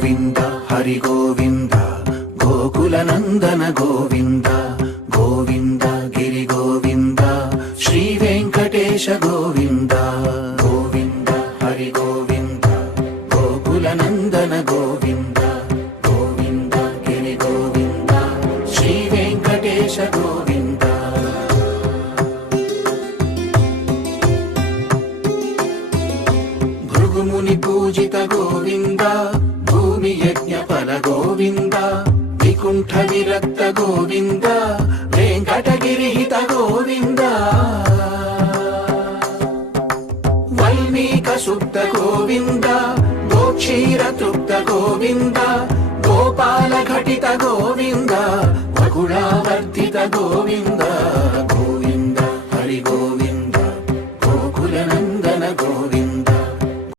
గోవింద హరి గోవింద గోకుల నందన గోవింద గోవింద గిరి గోవింద శ్రీ వెంకటేశ గోవింద గోవింద హరి గోవింద గోకుల నందన గోవింద గోవింద గిరి గోవింద శ్రీ వెంకటేశ గోవింద భృగుముని పూజిత గోవింద భూమి యజ్ఞ ఫల గోవింద వికుంఠ విరక్త గోవింద వెంకటగిరిహిత గోవింద వల్మీక శుద్ధ గోవింద గోక్షీర తృప్త గోవింద గోపాల ఘటిత గోవింద వకుళావర్ధిత గోవింద గోవింద